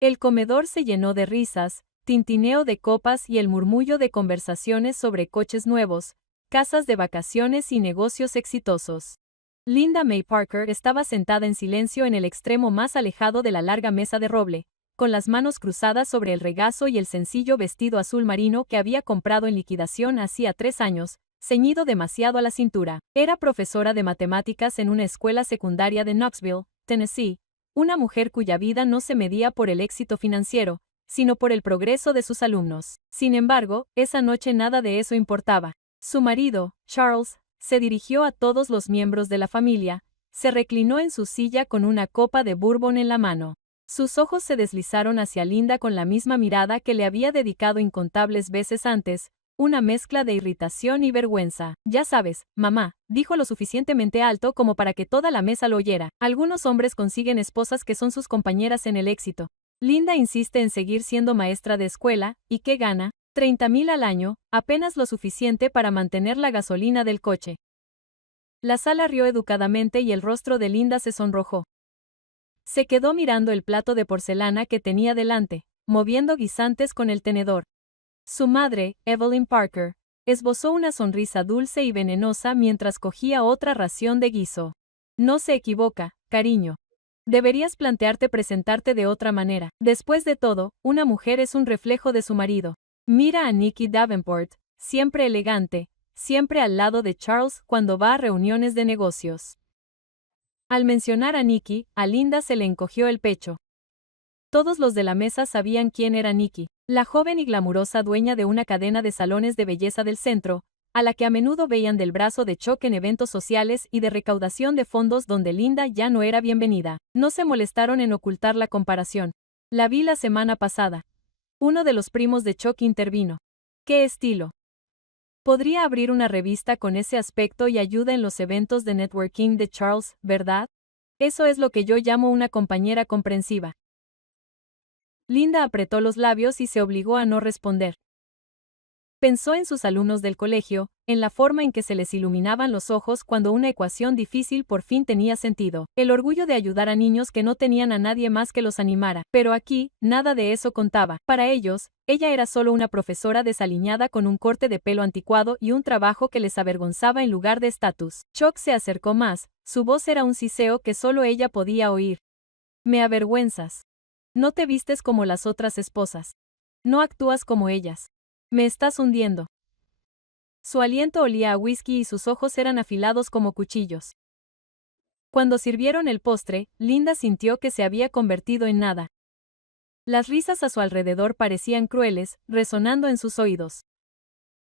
El comedor se llenó de risas, tintineo de copas y el murmullo de conversaciones sobre coches nuevos, casas de vacaciones y negocios exitosos. Linda May Parker estaba sentada en silencio en el extremo más alejado de la larga mesa de roble, con las manos cruzadas sobre el regazo y el sencillo vestido azul marino que había comprado en liquidación hacía 3 años, ceñido demasiado a la cintura. Era profesora de matemáticas en una escuela secundaria de Knoxville, Tennessee, una mujer cuya vida no se medía por el éxito financiero, sino por el progreso de sus alumnos. Sin embargo, esa noche nada de eso importaba. Su marido, Charles, se dirigió a todos los miembros de la familia, se reclinó en su silla con una copa de bourbon en la mano. Sus ojos se deslizaron hacia Linda con la misma mirada que le había dedicado incontables veces antes, una mezcla de irritación y vergüenza. Ya sabes, mamá, dijo lo suficientemente alto como para que toda la mesa lo oyera. Algunos hombres consiguen esposas que son sus compañeras en el éxito. Linda insiste en seguir siendo maestra de escuela, ¿y qué gana? 30,000 al año, apenas lo suficiente para mantener la gasolina del coche. La sala rió educadamente y el rostro de Linda se sonrojó. Se quedó mirando el plato de porcelana que tenía delante, moviendo guisantes con el tenedor. Su madre, Evelyn Parker, esbozó una sonrisa dulce y venenosa mientras cogía otra ración de guiso. No se equivoca, cariño. Deberías plantearte presentarte de otra manera. Después de todo, una mujer es un reflejo de su marido. Mira a Nikki Davenport, siempre elegante, siempre al lado de Charles cuando va a reuniones de negocios. Al mencionar a Nikki, a Linda se le encogió el pecho. Todos los de la mesa sabían quién era Nikki, la joven y glamurosa dueña de una cadena de salones de belleza del centro, a la que a menudo veían del brazo de Chuck en eventos sociales y de recaudación de fondos donde Linda ya no era bienvenida. No se molestaron en ocultar la comparación. La vi la semana pasada. Uno de los primos de Chuck intervino. ¡Qué estilo! Podría abrir una revista con ese aspecto y ayuda en los eventos de networking de Charles, ¿verdad? Eso es lo que yo llamo una compañera comprensiva. Linda apretó los labios y se obligó a no responder. Pensó en sus alumnos del colegio, en la forma en que se les iluminaban los ojos cuando una ecuación difícil por fin tenía sentido, el orgullo de ayudar a niños que no tenían a nadie más que los animara, pero aquí, nada de eso contaba. Para ellos, ella era solo una profesora desaliñada con un corte de pelo anticuado y un trabajo que les avergonzaba en lugar de estatus. Chuck se acercó más, su voz era un siseo que solo ella podía oír. Me avergüenzas. No te vistes como las otras esposas. No actúas como ellas. Me estás hundiendo. Su aliento olía a whisky y sus ojos eran afilados como cuchillos. Cuando sirvieron el postre, Linda sintió que se había convertido en nada. Las risas a su alrededor parecían crueles, resonando en sus oídos.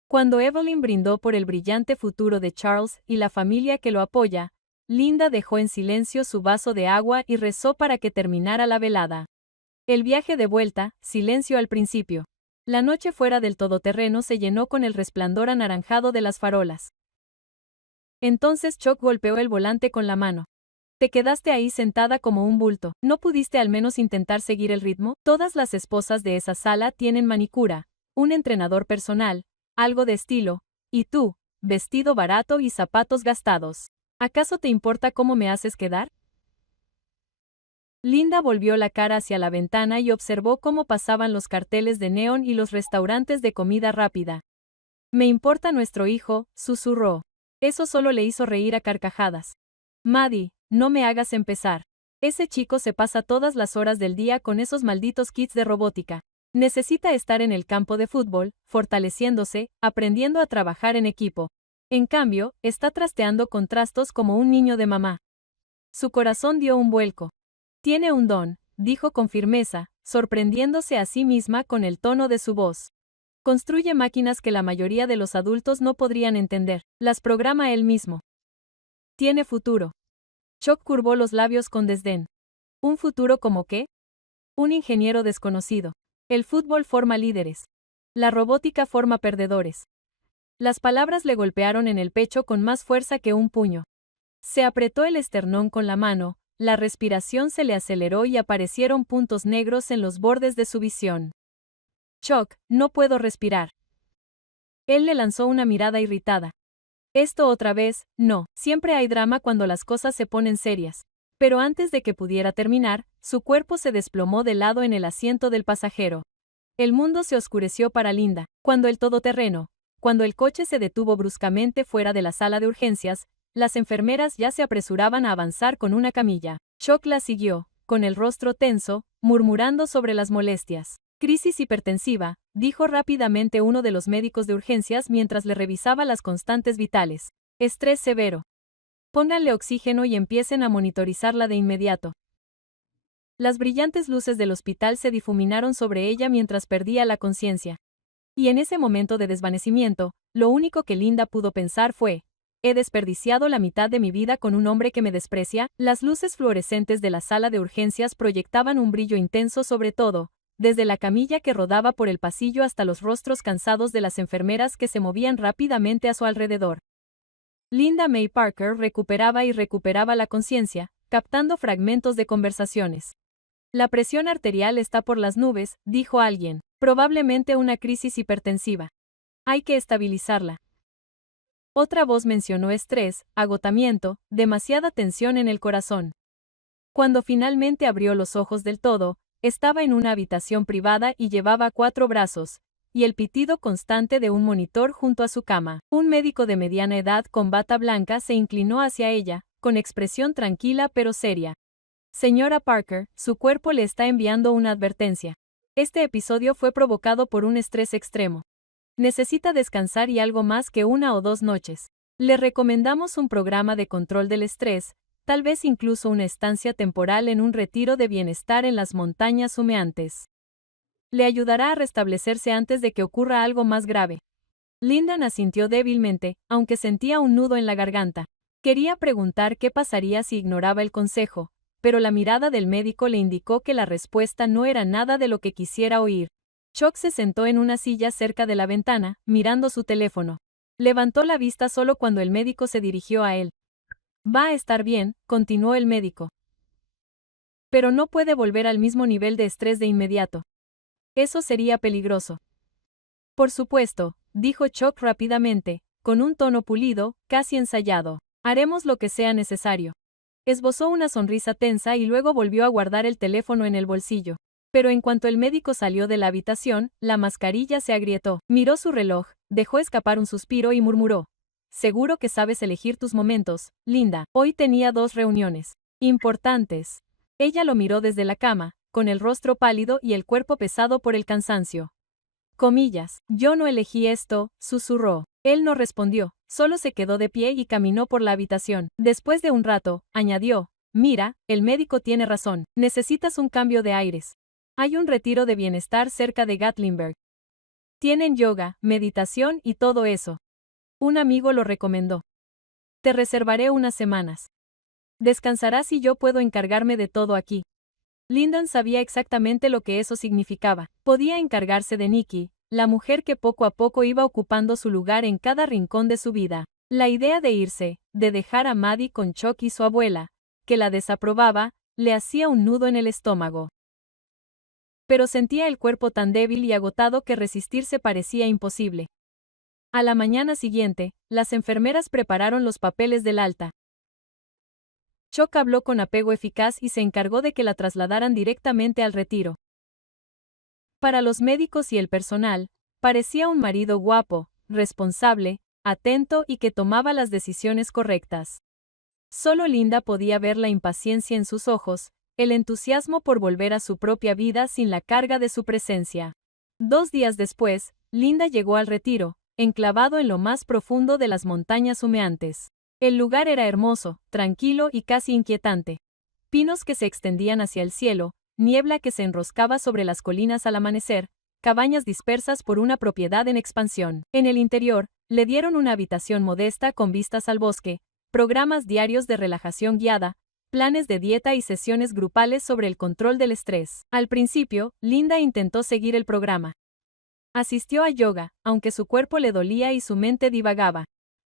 Cuando Evelyn brindó por el brillante futuro de Charles y la familia que lo apoya, Linda dejó en silencio su vaso de agua y rezó para que terminara la velada. El viaje de vuelta, silencio al principio. La noche fuera del todoterreno se llenó con el resplandor anaranjado de las farolas. Entonces Chuck golpeó el volante con la mano. Te quedaste ahí sentada como un bulto. ¿No pudiste al menos intentar seguir el ritmo? Todas las esposas de esa sala tienen manicura, un entrenador personal, algo de estilo, y tú, vestido barato y zapatos gastados. ¿Acaso te importa cómo me haces quedar? Linda volvió la cara hacia la ventana y observó cómo pasaban los carteles de neón y los restaurantes de comida rápida. Me importa nuestro hijo, susurró. Eso solo le hizo reír a carcajadas. Maddie, no me hagas empezar. Ese chico se pasa todas las horas del día con esos malditos kits de robótica. Necesita estar en el campo de fútbol, fortaleciéndose, aprendiendo a trabajar en equipo. En cambio, está trasteando con trastos como un niño de mamá. Su corazón dio un vuelco. Tiene un don, dijo con firmeza, sorprendiéndose a sí misma con el tono de su voz. Construye máquinas que la mayoría de los adultos no podrían entender. Las programa él mismo. Tiene futuro. Chuck curvó los labios con desdén. ¿Un futuro como qué? Un ingeniero desconocido. El fútbol forma líderes. La robótica forma perdedores. Las palabras le golpearon en el pecho con más fuerza que un puño. Se apretó el esternón con la mano. La respiración se le aceleró y aparecieron puntos negros en los bordes de su visión. Chuck, no puedo respirar. Él le lanzó una mirada irritada. Esto otra vez, no, siempre hay drama cuando las cosas se ponen serias. Pero antes de que pudiera terminar, su cuerpo se desplomó de lado en el asiento del pasajero. El mundo se oscureció para Linda, cuando el todoterreno. Cuando el coche se detuvo bruscamente fuera de la sala de urgencias, las enfermeras ya se apresuraban a avanzar con una camilla. Chuck la siguió, con el rostro tenso, murmurando sobre las molestias. Crisis hipertensiva, dijo rápidamente uno de los médicos de urgencias mientras le revisaba las constantes vitales. Estrés severo. Pónganle oxígeno y empiecen a monitorizarla de inmediato. Las brillantes luces del hospital se difuminaron sobre ella mientras perdía la conciencia. Y en ese momento de desvanecimiento, lo único que Linda pudo pensar fue: he desperdiciado la mitad de mi vida con un hombre que me desprecia. Las luces fluorescentes de la sala de urgencias proyectaban un brillo intenso sobre todo, desde la camilla que rodaba por el pasillo hasta los rostros cansados de las enfermeras que se movían rápidamente a su alrededor. Linda May Parker recuperaba y recuperaba la conciencia, captando fragmentos de conversaciones. La presión arterial está por las nubes, dijo alguien. Probablemente una crisis hipertensiva. Hay que estabilizarla. Otra voz mencionó estrés, agotamiento, demasiada tensión en el corazón. Cuando finalmente abrió los ojos del todo, estaba en una habitación privada y llevaba 4 brazos, y el pitido constante de un monitor junto a su cama. Un médico de mediana edad con bata blanca se inclinó hacia ella, con expresión tranquila pero seria. Señora Parker, su cuerpo le está enviando una advertencia. Este episodio fue provocado por un estrés extremo. Necesita descansar y algo más que 1 o 2 noches. Le recomendamos un programa de control del estrés, tal vez incluso una estancia temporal en un retiro de bienestar en las montañas humeantes. Le ayudará a restablecerse antes de que ocurra algo más grave. Linda asintió débilmente, aunque sentía un nudo en la garganta. Quería preguntar qué pasaría si ignoraba el consejo, pero la mirada del médico le indicó que la respuesta no era nada de lo que quisiera oír. Chuck se sentó en una silla cerca de la ventana, mirando su teléfono. Levantó la vista solo cuando el médico se dirigió a él. Va a estar bien, continuó el médico. Pero no puede volver al mismo nivel de estrés de inmediato. Eso sería peligroso. Por supuesto, dijo Chuck rápidamente, con un tono pulido, casi ensayado. Haremos lo que sea necesario. Esbozó una sonrisa tensa y luego volvió a guardar el teléfono en el bolsillo. Pero en cuanto el médico salió de la habitación, la mascarilla se agrietó. Miró su reloj, dejó escapar un suspiro y murmuró. Seguro que sabes elegir tus momentos, Linda. Hoy tenía 2 reuniones importantes. Ella lo miró desde la cama, con el rostro pálido y el cuerpo pesado por el cansancio. Comillas. Yo no elegí esto, susurró. Él no respondió, solo se quedó de pie y caminó por la habitación. Después de un rato, añadió, mira, el médico tiene razón, necesitas un cambio de aires. Hay un retiro de bienestar cerca de Gatlinburg. Tienen yoga, meditación y todo eso. Un amigo lo recomendó. Te reservaré unas semanas. Descansarás y yo puedo encargarme de todo aquí. Lyndon sabía exactamente lo que eso significaba. Podía encargarse de Nikki, la mujer que poco a poco iba ocupando su lugar en cada rincón de su vida. La idea de irse, de dejar a Maddie con Chuck y su abuela, que la desaprobaba, le hacía un nudo en el estómago. Pero sentía el cuerpo tan débil y agotado que resistirse parecía imposible. A la mañana siguiente, las enfermeras prepararon los papeles del alta. Chuck habló con apego eficaz y se encargó de que la trasladaran directamente al retiro. Para los médicos y el personal, parecía un marido guapo, responsable, atento y que tomaba las decisiones correctas. Solo Linda podía ver la impaciencia en sus ojos, el entusiasmo por volver a su propia vida sin la carga de su presencia. 2 días después, Linda llegó al retiro, enclavado en lo más profundo de las montañas humeantes. El lugar era hermoso, tranquilo y casi inquietante. Pinos que se extendían hacia el cielo, niebla que se enroscaba sobre las colinas al amanecer, cabañas dispersas por una propiedad en expansión. En el interior, le dieron una habitación modesta con vistas al bosque, programas diarios de relajación guiada, planes de dieta y sesiones grupales sobre el control del estrés. Al principio, Linda intentó seguir el programa. Asistió a yoga, aunque su cuerpo le dolía y su mente divagaba.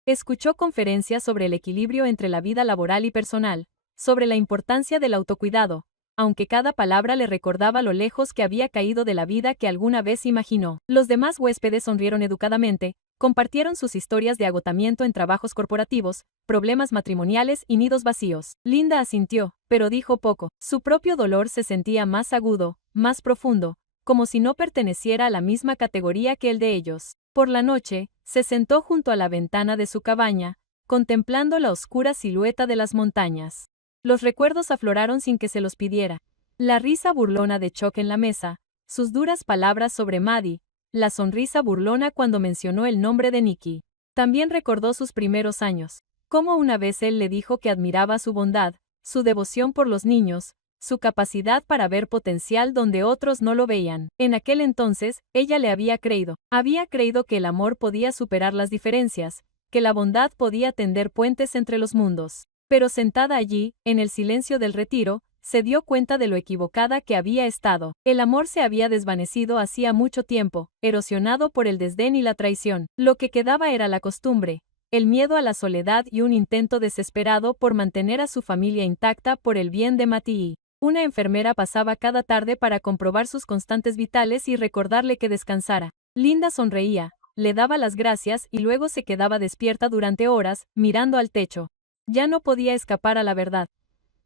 Escuchó conferencias sobre el equilibrio entre la vida laboral y personal, sobre la importancia del autocuidado, aunque cada palabra le recordaba lo lejos que había caído de la vida que alguna vez imaginó. Los demás huéspedes sonrieron educadamente, Compartieron sus historias de agotamiento en trabajos corporativos, problemas matrimoniales y nidos vacíos. Linda asintió, pero dijo poco. Su propio dolor se sentía más agudo, más profundo, como si no perteneciera a la misma categoría que el de ellos. Por la noche, se sentó junto a la ventana de su cabaña, contemplando la oscura silueta de las montañas. Los recuerdos afloraron sin que se los pidiera. La risa burlona de Chuck en la mesa, sus duras palabras sobre Maddie, la sonrisa burlona cuando mencionó el nombre de Nikki. También recordó sus primeros años, cómo una vez él le dijo que admiraba su bondad, su devoción por los niños, su capacidad para ver potencial donde otros no lo veían. En aquel entonces, ella le había creído que el amor podía superar las diferencias, que la bondad podía tender puentes entre los mundos. Pero sentada allí, en el silencio del retiro, se dio cuenta de lo equivocada que había estado. El amor se había desvanecido hacía mucho tiempo, erosionado por el desdén y la traición. Lo que quedaba era la costumbre, el miedo a la soledad y un intento desesperado por mantener a su familia intacta por el bien de Mattie. Una enfermera pasaba cada tarde para comprobar sus constantes vitales y recordarle que descansara. Linda sonreía, le daba las gracias y luego se quedaba despierta durante horas, mirando al techo. Ya no podía escapar a la verdad.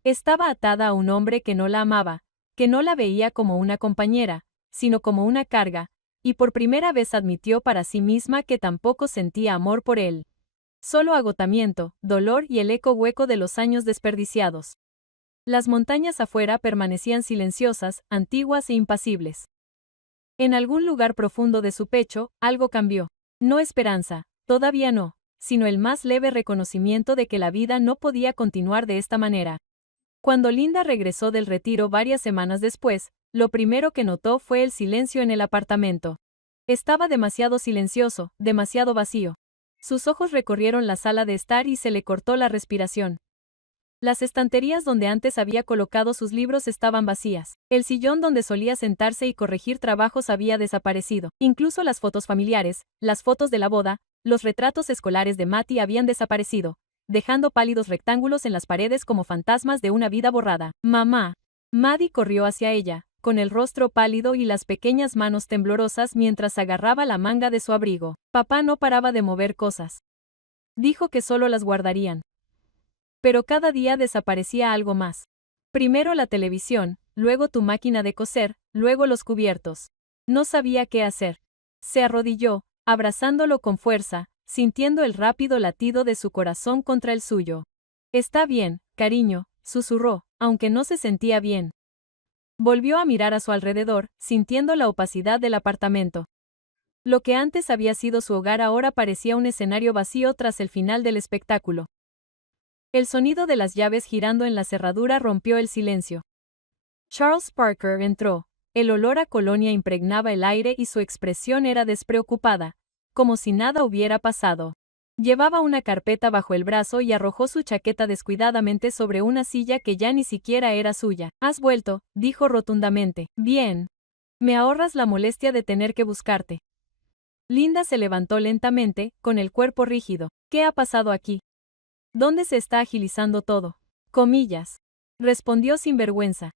Estaba atada a un hombre que no la amaba, que no la veía como una compañera, sino como una carga, y por primera vez admitió para sí misma que tampoco sentía amor por él. Solo agotamiento, dolor y el eco hueco de los años desperdiciados. Las montañas afuera permanecían silenciosas, antiguas e impasibles. En algún lugar profundo de su pecho, algo cambió. No esperanza, todavía no, sino el más leve reconocimiento de que la vida no podía continuar de esta manera. Cuando Linda regresó del retiro varias semanas después, lo primero que notó fue el silencio en el apartamento. Estaba demasiado silencioso, demasiado vacío. Sus ojos recorrieron la sala de estar y se le cortó la respiración. Las estanterías donde antes había colocado sus libros estaban vacías. El sillón donde solía sentarse y corregir trabajos había desaparecido. Incluso las fotos familiares, las fotos de la boda, los retratos escolares de Mattie habían desaparecido, dejando pálidos rectángulos en las paredes como fantasmas de una vida borrada. ¡Mamá! Maddie corrió hacia ella, con el rostro pálido y las pequeñas manos temblorosas mientras agarraba la manga de su abrigo. Papá no paraba de mover cosas. Dijo que solo las guardarían. Pero cada día desaparecía algo más. Primero la televisión, luego tu máquina de coser, luego los cubiertos. No sabía qué hacer. Se arrodilló, abrazándolo con fuerza, sintiendo el rápido latido de su corazón contra el suyo. Está bien, cariño, susurró, aunque no se sentía bien. Volvió a mirar a su alrededor, sintiendo la opacidad del apartamento. Lo que antes había sido su hogar ahora parecía un escenario vacío tras el final del espectáculo. El sonido de las llaves girando en la cerradura rompió el silencio. Charles Parker entró, el olor a colonia impregnaba el aire y su expresión era despreocupada, como si nada hubiera pasado. Llevaba una carpeta bajo el brazo y arrojó su chaqueta descuidadamente sobre una silla que ya ni siquiera era suya. «Has vuelto», dijo rotundamente. «Bien. Me ahorras la molestia de tener que buscarte». Linda se levantó lentamente, con el cuerpo rígido. «¿Qué ha pasado aquí? ¿Dónde se está agilizando todo?» «Comillas», respondió sin vergüenza.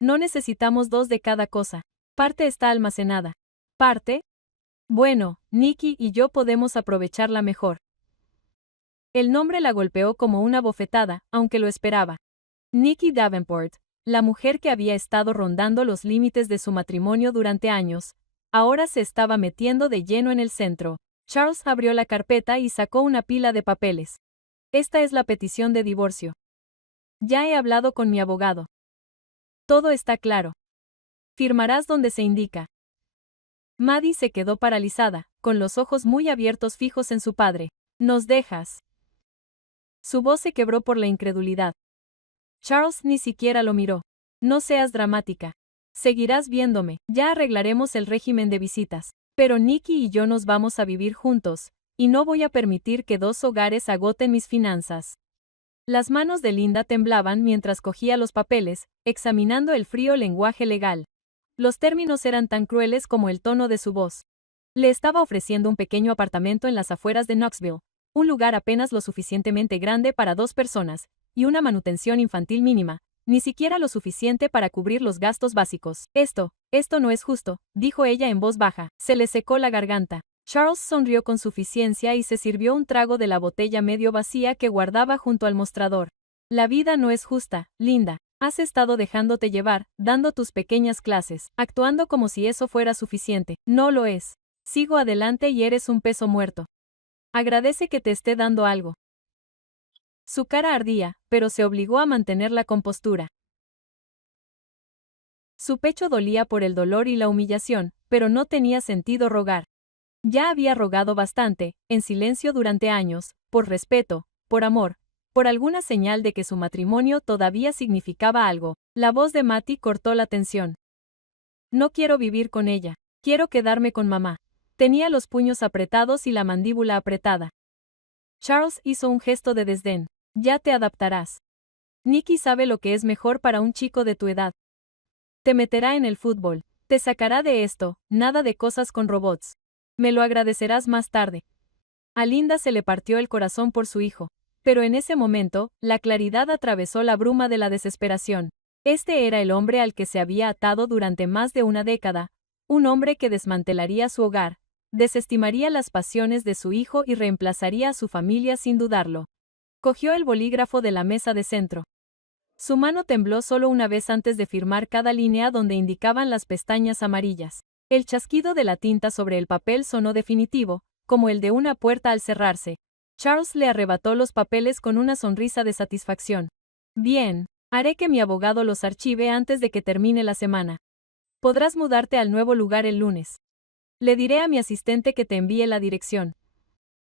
«No necesitamos dos de cada cosa. Parte está almacenada». «¿Parte?» «Bueno, Nikki y yo podemos aprovecharla mejor». El nombre la golpeó como una bofetada, aunque lo esperaba. Nikki Davenport, la mujer que había estado rondando los límites de su matrimonio durante años, ahora se estaba metiendo de lleno en el centro. Charles abrió la carpeta y sacó una pila de papeles. «Esta es la petición de divorcio. Ya he hablado con mi abogado. Todo está claro. Firmarás donde se indica». Maddie se quedó paralizada, con los ojos muy abiertos fijos en su padre. «¿Nos dejas?» Su voz se quebró por la incredulidad. Charles ni siquiera lo miró. «No seas dramática. Seguirás viéndome. Ya arreglaremos el régimen de visitas. Pero Nikki y yo nos vamos a vivir juntos, y no voy a permitir que dos hogares agoten mis finanzas». Las manos de Linda temblaban mientras cogía los papeles, examinando el frío lenguaje legal. Los términos eran tan crueles como el tono de su voz. Le estaba ofreciendo un pequeño apartamento en las afueras de Knoxville, un lugar apenas lo suficientemente grande para dos personas, y una manutención infantil mínima, ni siquiera lo suficiente para cubrir los gastos básicos. Esto no es justo», dijo ella en voz baja. Se le secó la garganta. Charles sonrió con suficiencia y se sirvió un trago de la botella medio vacía que guardaba junto al mostrador. La vida no es justa, Linda. Has estado dejándote llevar, dando tus pequeñas clases, actuando como si eso fuera suficiente. No lo es. Sigo adelante y eres un peso muerto. Agradece que te esté dando algo. Su cara ardía, pero se obligó a mantener la compostura. Su pecho dolía por el dolor y la humillación, pero no tenía sentido rogar. Ya había rogado bastante, en silencio durante años, por respeto, por amor, por alguna señal de que su matrimonio todavía significaba algo. La voz de Matty cortó la tensión. No quiero vivir con ella. Quiero quedarme con mamá. Tenía los puños apretados y la mandíbula apretada. Charles hizo un gesto de desdén. Ya te adaptarás. Nicky sabe lo que es mejor para un chico de tu edad. Te meterá en el fútbol. Te sacará de esto, nada de cosas con robots. Me lo agradecerás más tarde. A Linda se le partió el corazón por su hijo. Pero en ese momento, la claridad atravesó la bruma de la desesperación. Este era el hombre al que se había atado durante más de una década, un hombre que desmantelaría su hogar, desestimaría las pasiones de su hijo y reemplazaría a su familia sin dudarlo. Cogió el bolígrafo de la mesa de centro. Su mano tembló solo una vez antes de firmar cada línea donde indicaban las pestañas amarillas. El chasquido de la tinta sobre el papel sonó definitivo, como el de una puerta al cerrarse. Charles le arrebató los papeles con una sonrisa de satisfacción. Bien, haré que mi abogado los archive antes de que termine la semana. Podrás mudarte al nuevo lugar el lunes. Le diré a mi asistente que te envíe la dirección.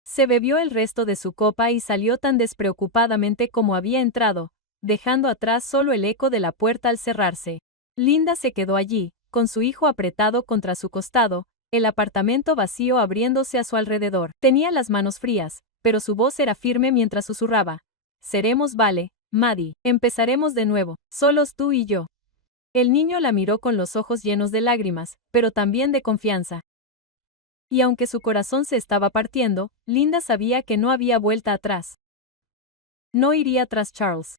Se bebió el resto de su copa y salió tan despreocupadamente como había entrado, dejando atrás solo el eco de la puerta al cerrarse. Linda se quedó allí, con su hijo apretado contra su costado, el apartamento vacío abriéndose a su alrededor. Tenía las manos frías, pero su voz era firme mientras susurraba. Seremos vale, Maddie, empezaremos de nuevo, solos tú y yo. El niño la miró con los ojos llenos de lágrimas, pero también de confianza. Y aunque su corazón se estaba partiendo, Linda sabía que no había vuelta atrás. No iría tras Charles.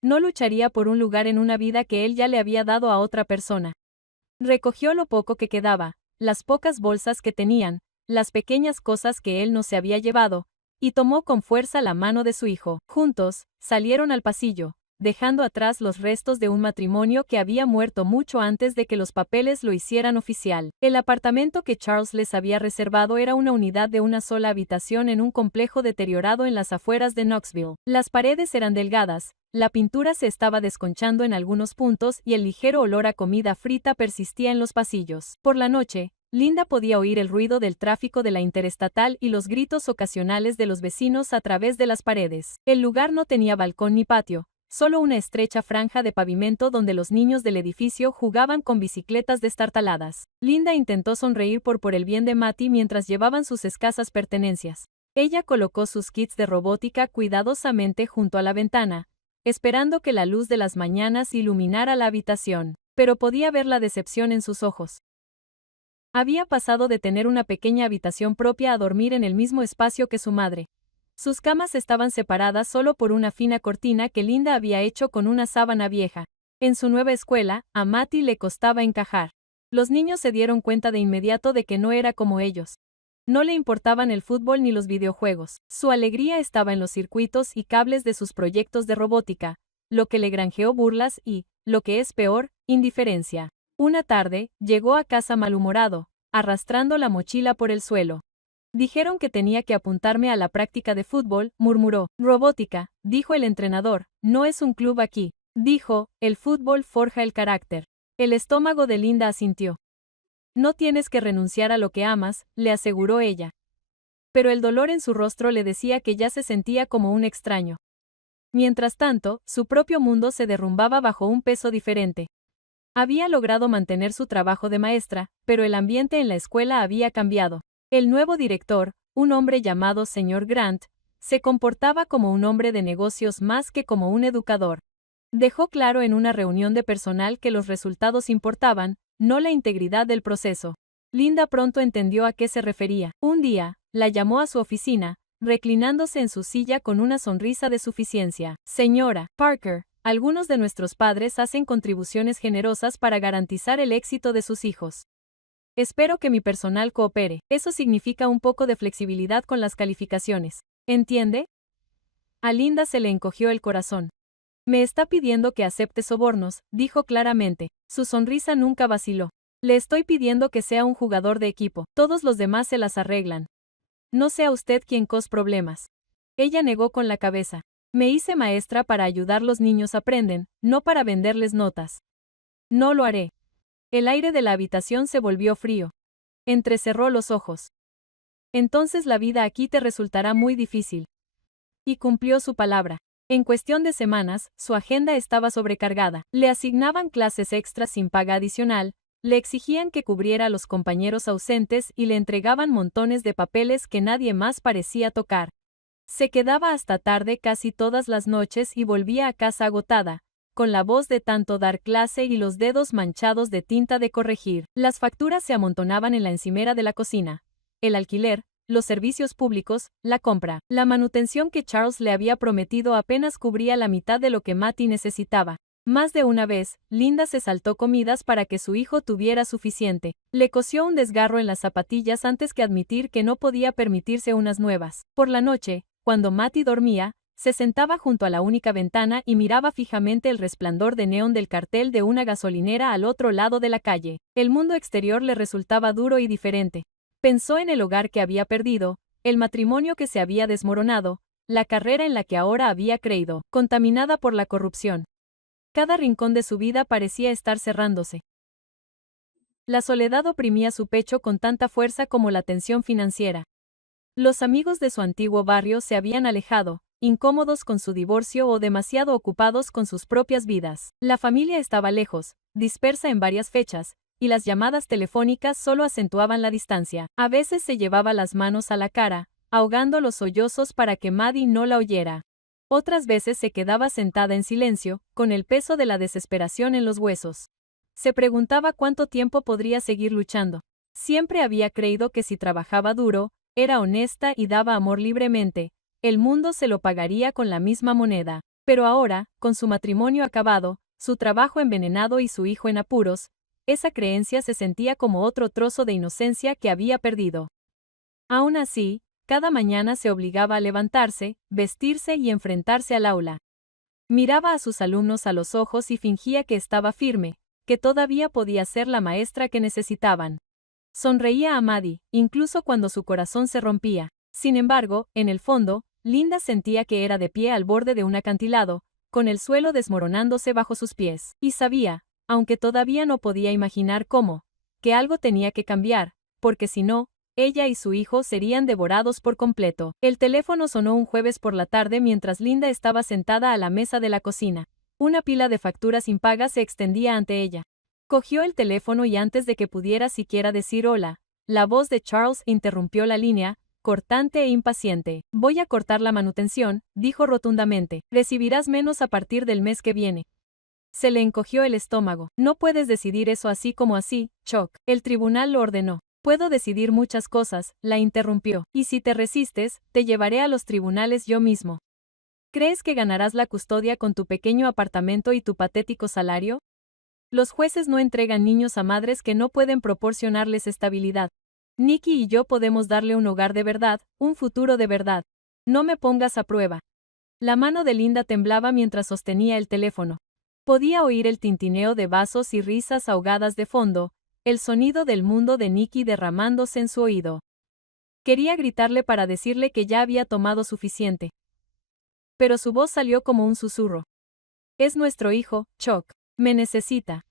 No lucharía por un lugar en una vida que él ya le había dado a otra persona. Recogió lo poco que quedaba, las pocas bolsas que tenían, las pequeñas cosas que él no se había llevado, y tomó con fuerza la mano de su hijo. Juntos, salieron al pasillo, dejando atrás los restos de un matrimonio que había muerto mucho antes de que los papeles lo hicieran oficial. El apartamento que Charles les había reservado era una unidad de una sola habitación en un complejo deteriorado en las afueras de Knoxville. Las paredes eran delgadas, la pintura se estaba desconchando en algunos puntos y el ligero olor a comida frita persistía en los pasillos. Por la noche, Linda podía oír el ruido del tráfico de la interestatal y los gritos ocasionales de los vecinos a través de las paredes. El lugar no tenía balcón ni patio, solo una estrecha franja de pavimento donde los niños del edificio jugaban con bicicletas destartaladas. Linda intentó sonreír por el bien de Matty mientras llevaban sus escasas pertenencias. Ella colocó sus kits de robótica cuidadosamente junto a la ventana, esperando que la luz de las mañanas iluminara la habitación, pero podía ver la decepción en sus ojos. Había pasado de tener una pequeña habitación propia a dormir en el mismo espacio que su madre. Sus camas estaban separadas solo por una fina cortina que Linda había hecho con una sábana vieja. En su nueva escuela, a Matty le costaba encajar. Los niños se dieron cuenta de inmediato de que no era como ellos. No le importaban el fútbol ni los videojuegos. Su alegría estaba en los circuitos y cables de sus proyectos de robótica, lo que le granjeó burlas y, lo que es peor, indiferencia. Una tarde, llegó a casa malhumorado, arrastrando la mochila por el suelo. Dijeron que tenía que apuntarme a la práctica de fútbol, murmuró. Robótica, dijo el entrenador, no es un club aquí. Dijo, el fútbol forja el carácter. El estómago de Linda asintió. No tienes que renunciar a lo que amas, le aseguró ella. Pero el dolor en su rostro le decía que ya se sentía como un extraño. Mientras tanto, su propio mundo se derrumbaba bajo un peso diferente. Había logrado mantener su trabajo de maestra, pero el ambiente en la escuela había cambiado. El nuevo director, un hombre llamado señor Grant, se comportaba como un hombre de negocios más que como un educador. Dejó claro en una reunión de personal que los resultados importaban, no la integridad del proceso. Linda pronto entendió a qué se refería. Un día, la llamó a su oficina, reclinándose en su silla con una sonrisa de suficiencia. Señora Parker, algunos de nuestros padres hacen contribuciones generosas para garantizar el éxito de sus hijos. Espero que mi personal coopere. Eso significa un poco de flexibilidad con las calificaciones. ¿Entiende? A Linda se le encogió el corazón. Me está pidiendo que acepte sobornos, dijo claramente. Su sonrisa nunca vaciló. Le estoy pidiendo que sea un jugador de equipo. Todos los demás se las arreglan. No sea usted quien cause problemas. Ella negó con la cabeza. Me hice maestra para ayudar los niños aprenden, no para venderles notas. No lo haré. El aire de la habitación se volvió frío. Entrecerró los ojos. Entonces la vida aquí te resultará muy difícil. Y cumplió su palabra. En cuestión de semanas, su agenda estaba sobrecargada. Le asignaban clases extras sin paga adicional, le exigían que cubriera a los compañeros ausentes y le entregaban montones de papeles que nadie más parecía tocar. Se quedaba hasta tarde casi todas las noches y volvía a casa agotada, con la voz de tanto dar clase y los dedos manchados de tinta de corregir. Las facturas se amontonaban en la encimera de la cocina. El alquiler, los servicios públicos, la compra, la manutención que Charles le había prometido apenas cubría la mitad de lo que Matty necesitaba. Más de una vez, Linda se saltó comidas para que su hijo tuviera suficiente. Le cosió un desgarro en las zapatillas antes que admitir que no podía permitirse unas nuevas. Por la noche, cuando Matty dormía, se sentaba junto a la única ventana y miraba fijamente el resplandor de neón del cartel de una gasolinera al otro lado de la calle. El mundo exterior le resultaba duro y diferente. Pensó en el hogar que había perdido, el matrimonio que se había desmoronado, la carrera en la que ahora había creído, contaminada por la corrupción. Cada rincón de su vida parecía estar cerrándose. La soledad oprimía su pecho con tanta fuerza como la tensión financiera. Los amigos de su antiguo barrio se habían alejado, incómodos con su divorcio o demasiado ocupados con sus propias vidas. La familia estaba lejos, dispersa en varias fechas, y las llamadas telefónicas solo acentuaban la distancia. A veces se llevaba las manos a la cara, ahogando los sollozos para que Maddie no la oyera. Otras veces se quedaba sentada en silencio, con el peso de la desesperación en los huesos. Se preguntaba cuánto tiempo podría seguir luchando. Siempre había creído que si trabajaba duro, era honesta y daba amor libremente, el mundo se lo pagaría con la misma moneda. Pero ahora, con su matrimonio acabado, su trabajo envenenado y su hijo en apuros, esa creencia se sentía como otro trozo de inocencia que había perdido. Aún así, cada mañana se obligaba a levantarse, vestirse y enfrentarse al aula. Miraba a sus alumnos a los ojos y fingía que estaba firme, que todavía podía ser la maestra que necesitaban. Sonreía a Maddie, incluso cuando su corazón se rompía. Sin embargo, en el fondo, Linda sentía que era de pie al borde de un acantilado, con el suelo desmoronándose bajo sus pies. Y sabía, aunque todavía no podía imaginar cómo, que algo tenía que cambiar, porque si no, ella y su hijo serían devorados por completo. El teléfono sonó un jueves por la tarde mientras Linda estaba sentada a la mesa de la cocina. Una pila de facturas impagas se extendía ante ella. Cogió el teléfono y antes de que pudiera siquiera decir hola, la voz de Charles interrumpió la línea, cortante e impaciente. Voy a cortar la manutención, dijo rotundamente. Recibirás menos a partir del mes que viene. Se le encogió el estómago. No puedes decidir eso así como así, Chuck. El tribunal lo ordenó. Puedo decidir muchas cosas, la interrumpió. Y si te resistes, te llevaré a los tribunales yo mismo. ¿Crees que ganarás la custodia con tu pequeño apartamento y tu patético salario? Los jueces no entregan niños a madres que no pueden proporcionarles estabilidad. Nicky y yo podemos darle un hogar de verdad, un futuro de verdad. No me pongas a prueba. La mano de Linda temblaba mientras sostenía el teléfono. Podía oír el tintineo de vasos y risas ahogadas de fondo, el sonido del mundo de Nicky derramándose en su oído. Quería gritarle para decirle que ya había tomado suficiente. Pero su voz salió como un susurro. Es nuestro hijo, Chuck. Me necesita.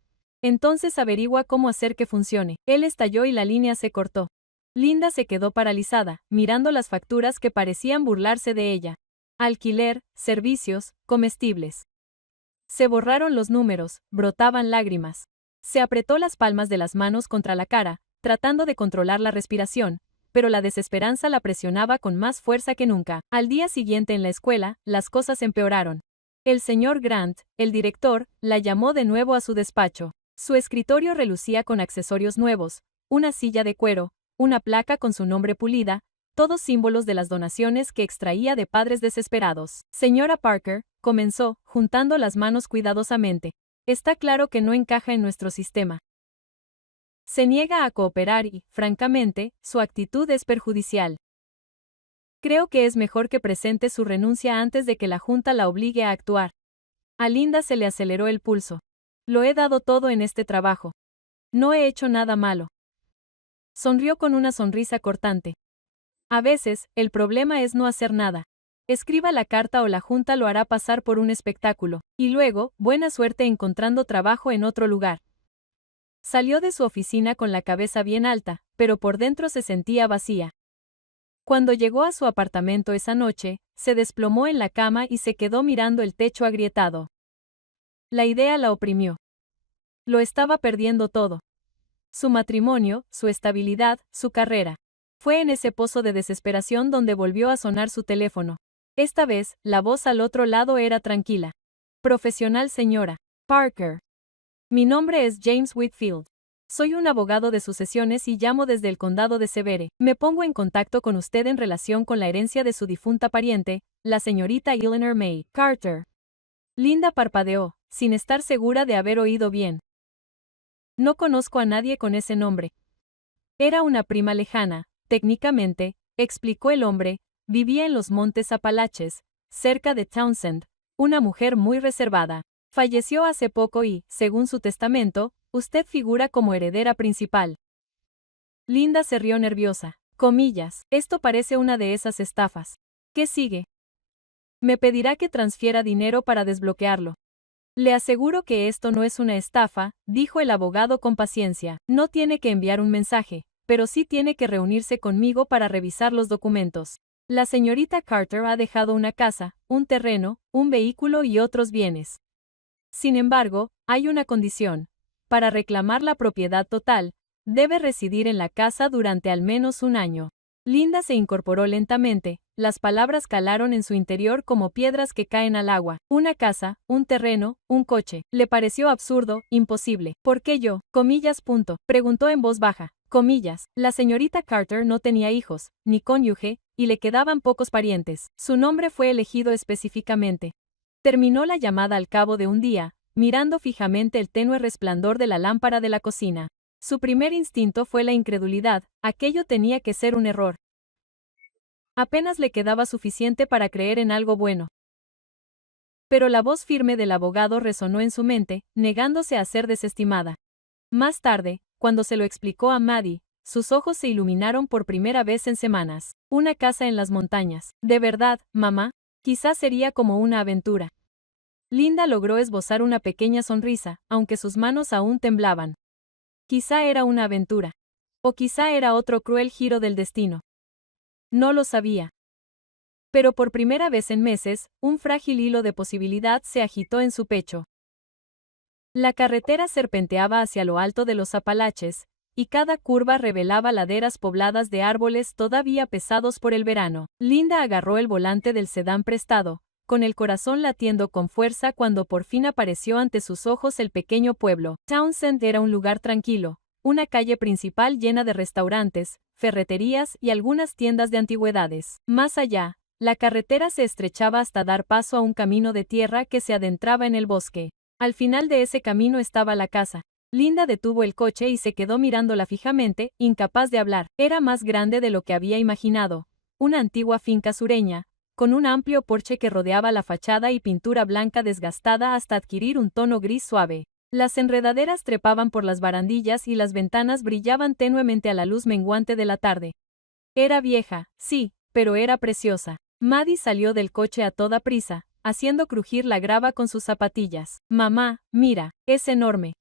Entonces averigua cómo hacer que funcione. Él estalló y la línea se cortó. Linda se quedó paralizada, mirando las facturas que parecían burlarse de ella. Alquiler, servicios, comestibles. Se borraron los números, brotaban lágrimas. Se apretó las palmas de las manos contra la cara, tratando de controlar la respiración, pero la desesperanza la presionaba con más fuerza que nunca. Al día siguiente en la escuela, las cosas empeoraron. El señor Grant, el director, la llamó de nuevo a su despacho. Su escritorio relucía con accesorios nuevos, una silla de cuero, una placa con su nombre pulida, todos símbolos de las donaciones que extraía de padres desesperados. Señora Parker, comenzó, juntando las manos cuidadosamente. Está claro que no encaja en nuestro sistema. Se niega a cooperar y, francamente, su actitud es perjudicial. Creo que es mejor que presente su renuncia antes de que la Junta la obligue a actuar. A Linda se le aceleró el pulso. Lo he dado todo en este trabajo. No he hecho nada malo. Sonrió con una sonrisa cortante. A veces, el problema es no hacer nada. Escriba la carta o la Junta lo hará pasar por un espectáculo, y luego, buena suerte encontrando trabajo en otro lugar. Salió de su oficina con la cabeza bien alta, pero por dentro se sentía vacía. Cuando llegó a su apartamento esa noche, se desplomó en la cama y se quedó mirando el techo agrietado. La idea la oprimió. Lo estaba perdiendo todo. Su matrimonio, su estabilidad, su carrera. Fue en ese pozo de desesperación donde volvió a sonar su teléfono. Esta vez, la voz al otro lado era tranquila. Profesional señora Parker. Mi nombre es James Whitfield. Soy un abogado de sucesiones y llamo desde el condado de Severe. Me pongo en contacto con usted en relación con la herencia de su difunta pariente, la señorita Eleanor May Carter. Linda parpadeó, sin estar segura de haber oído bien. No conozco a nadie con ese nombre. Era una prima lejana, técnicamente, explicó el hombre, vivía en los Montes Apalaches, cerca de Townsend, una mujer muy reservada. Falleció hace poco y, según su testamento, usted figura como heredera principal. Linda se rió nerviosa. Comillas, esto parece una de esas estafas. ¿Qué sigue? Me pedirá que transfiera dinero para desbloquearlo. Le aseguro que esto no es una estafa, dijo el abogado con paciencia. No tiene que enviar un mensaje, pero sí tiene que reunirse conmigo para revisar los documentos. La señorita Carter ha dejado una casa, un terreno, un vehículo y otros bienes. Sin embargo, hay una condición. Para reclamar la propiedad total, debe residir en la casa durante al menos un año. Linda se incorporó lentamente, las palabras calaron en su interior como piedras que caen al agua. Una casa, un terreno, un coche. Le pareció absurdo, imposible. ¿Por qué yo? Comillas. Preguntó en voz baja. Comillas. La señorita Carter no tenía hijos, ni cónyuge, y le quedaban pocos parientes. Su nombre fue elegido específicamente. Terminó la llamada al cabo de un día, mirando fijamente el tenue resplandor de la lámpara de la cocina. Su primer instinto fue la incredulidad, aquello tenía que ser un error. Apenas le quedaba suficiente para creer en algo bueno. Pero la voz firme del abogado resonó en su mente, negándose a ser desestimada. Más tarde, cuando se lo explicó a Maddie, sus ojos se iluminaron por primera vez en semanas. Una casa en las montañas. De verdad, mamá, quizás sería como una aventura. Linda logró esbozar una pequeña sonrisa, aunque sus manos aún temblaban. Quizá era una aventura. O quizá era otro cruel giro del destino. No lo sabía. Pero por primera vez en meses, un frágil hilo de posibilidad se agitó en su pecho. La carretera serpenteaba hacia lo alto de los Apalaches, y cada curva revelaba laderas pobladas de árboles todavía pesados por el verano. Linda agarró el volante del sedán prestado, con el corazón latiendo con fuerza cuando por fin apareció ante sus ojos el pequeño pueblo. Townsend era un lugar tranquilo, una calle principal llena de restaurantes, ferreterías y algunas tiendas de antigüedades. Más allá, la carretera se estrechaba hasta dar paso a un camino de tierra que se adentraba en el bosque. Al final de ese camino estaba la casa. Linda detuvo el coche y se quedó mirándola fijamente, incapaz de hablar. Era más grande de lo que había imaginado. Una antigua finca sureña, con un amplio porche que rodeaba la fachada y pintura blanca desgastada hasta adquirir un tono gris suave. Las enredaderas trepaban por las barandillas y las ventanas brillaban tenuemente a la luz menguante de la tarde. Era vieja, sí, pero era preciosa. Maddie salió del coche a toda prisa, haciendo crujir la grava con sus zapatillas. Mamá, mira, es enorme.